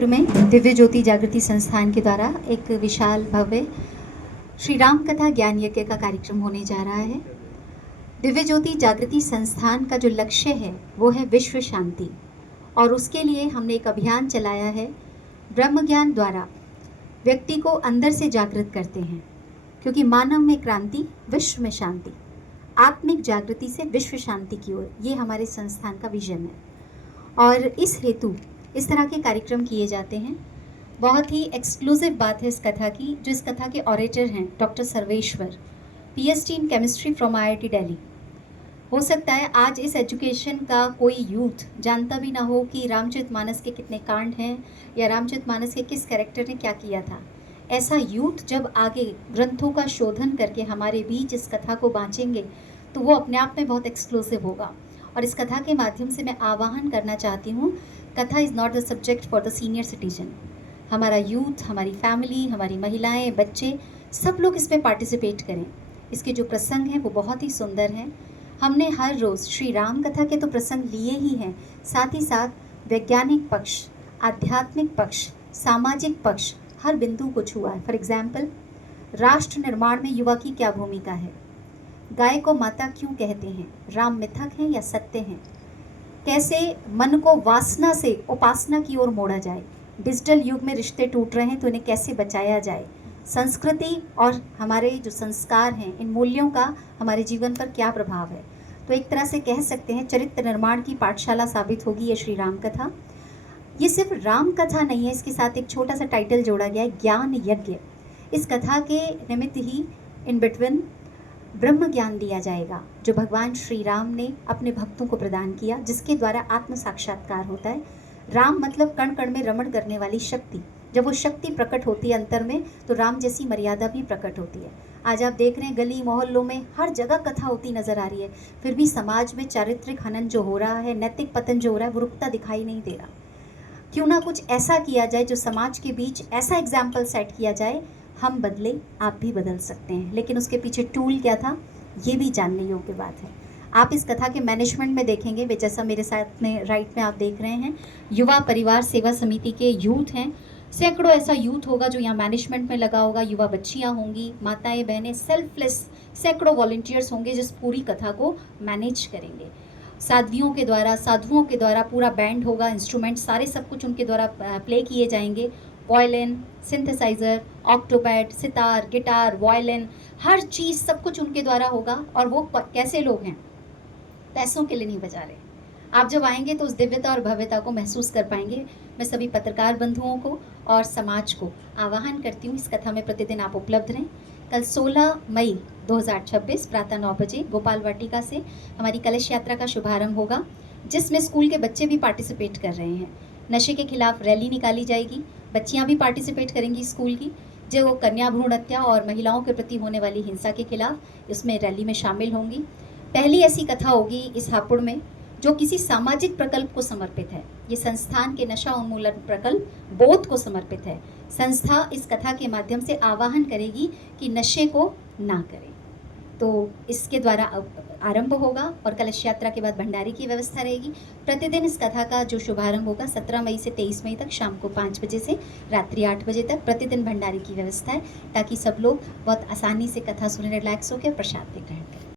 क्षेत्र में दिव्य ज्योति जागृति संस्थान के द्वारा एक विशाल भव्य श्री राम कथा ज्ञान यज्ञ का कार्यक्रम होने जा रहा है। दिव्य ज्योति जागृति संस्थान का जो लक्ष्य है वो है विश्व शांति, और उसके लिए हमने एक अभियान चलाया है। ब्रह्म ज्ञान द्वारा व्यक्ति को अंदर से जागृत करते हैं, क्योंकि मानव में क्रांति, विश्व में शांति, आत्मिक जागृति से विश्व शांति की ओर, ये हमारे संस्थान का विजन है। और इस हेतु इस तरह के कार्यक्रम किए जाते हैं। बहुत ही एक्सक्लूसिव बात है इस कथा की, जो इस कथा के ऑरेटर हैं doctor Sarveshwar, PhD in chemistry from IIT Delhi. हो सकता है आज इस एजुकेशन का कोई यूथ जानता भी ना हो कि रामचरितमानस के कितने कांड हैं या रामचरितमानस के किस कैरेक्टर ने क्या किया था। ऐसा यूथ जब आगे ग्रंथों का शोधन करके हमारे बीच इस कथा को बाँचेंगे तो वो अपने आप में बहुत एक्सक्लूसिव होगा। और इस कथा के माध्यम से मैं आह्वान करना चाहती हूँ, कथा is not the subject for the senior citizen. हमारा यूथ, हमारी फैमिली, हमारी महिलाएं, बच्चे, सब लोग इसमें पार्टिसिपेट करें। इसके जो प्रसंग हैं वो बहुत ही सुंदर हैं। हमने हर रोज़ श्री राम कथा के तो प्रसंग लिए ही हैं, साथ ही साथ वैज्ञानिक पक्ष, आध्यात्मिक पक्ष, सामाजिक पक्ष, हर बिंदु को छुआ है। फॉर एग्जाम्पल, राष्ट्र निर्माण में युवा की क्या भूमिका है, गाय को माता क्यों कहते हैं, राम मिथक हैं या सत्य हैं, कैसे मन को वासना से उपासना की ओर मोड़ा जाए, डिजिटल युग में रिश्ते टूट रहे हैं तो इन्हें कैसे बचाया जाए, संस्कृति और हमारे जो संस्कार हैं, इन मूल्यों का हमारे जीवन पर क्या प्रभाव है। तो एक तरह से कह सकते हैं चरित्र निर्माण की पाठशाला साबित होगी ये श्री राम कथा। ये सिर्फ राम कथा नहीं है, इसके साथ एक छोटा सा टाइटल जोड़ा गया है, ज्ञान यज्ञ। इस कथा के निमित्त ही इन बिटवीन ब्रह्म ज्ञान दिया जाएगा, जो भगवान श्री राम ने अपने भक्तों को प्रदान किया, जिसके द्वारा आत्म साक्षात्कार होता है। राम मतलब कण कण में रमण करने वाली शक्ति। जब वो शक्ति प्रकट होती है अंतर में, तो राम जैसी मर्यादा भी प्रकट होती है। आज आप देख रहे हैं गली मोहल्लों में हर जगह कथा होती नजर आ रही है, फिर भी समाज में चारित्रिक हनन जो हो रहा है, नैतिक पतन जो हो रहा है, वो रुकता दिखाई नहीं दे रहा। क्यों ना कुछ ऐसा किया जाए जो समाज के बीच ऐसा एग्जाम्पल सेट किया जाए, हम बदले, आप भी बदल सकते हैं। लेकिन उसके पीछे टूल क्या था, ये भी जानने योग्य बात है। आप इस कथा के मैनेजमेंट में देखेंगे, वे जैसा मेरे साथ में राइट में आप देख रहे हैं, युवा परिवार सेवा समिति के यूथ हैं। सैकड़ों ऐसा यूथ होगा जो यहाँ मैनेजमेंट में लगा होगा, युवा बच्चियाँ होंगी, माताएं बहनें, सेल्फलेस सैकड़ों वॉलंटियर्स होंगे जिस पूरी कथा को मैनेज करेंगे। साध्वियों के द्वारा, साधुओं के द्वारा पूरा बैंड होगा, इंस्ट्रूमेंट सारे सब कुछ उनके द्वारा प्ले किए जाएंगे। Violin, synthesizer, octopad, sitar, guitar, violin, हर चीज़ सब कुछ उनके द्वारा होगा। और वो कैसे लोग हैं, पैसों के लिए नहीं बजा रहे। आप जब आएंगे तो उस दिव्यता और भव्यता को महसूस कर पाएंगे। मैं सभी पत्रकार बंधुओं को और समाज को आह्वान करती हूँ, इस कथा में प्रतिदिन आप उपलब्ध रहें। कल 16 मई 2026 प्रातः 9 बजे गोपाल वाटिका से हमारी कलश यात्रा का शुभारंभ होगा, जिसमें स्कूल के बच्चे भी पार्टिसिपेट कर रहे हैं। नशे के खिलाफ रैली निकाली जाएगी, बच्चियां भी पार्टिसिपेट करेंगी स्कूल की, जो कन्या भ्रूण हत्या और महिलाओं के प्रति होने वाली हिंसा के खिलाफ इसमें रैली में शामिल होंगी। पहली ऐसी कथा होगी इस हापुड़ में जो किसी सामाजिक प्रकल्प को समर्पित है। ये संस्थान के नशा उन्मूलन प्रकल्प बोध को समर्पित है। संस्था इस कथा के माध्यम से आह्वान करेगी कि नशे को ना करें। तो इसके द्वारा आरंभ होगा और कलश यात्रा के बाद भंडारे की व्यवस्था रहेगी। प्रतिदिन इस कथा का जो शुभारंभ होगा 17 मई से 23 मई तक शाम को 5 बजे से रात्रि 8 बजे तक प्रतिदिन भंडारे की व्यवस्था है, ताकि सब लोग बहुत आसानी से कथा सुने, रिलैक्स होकर प्रसाद ले रहे हैं।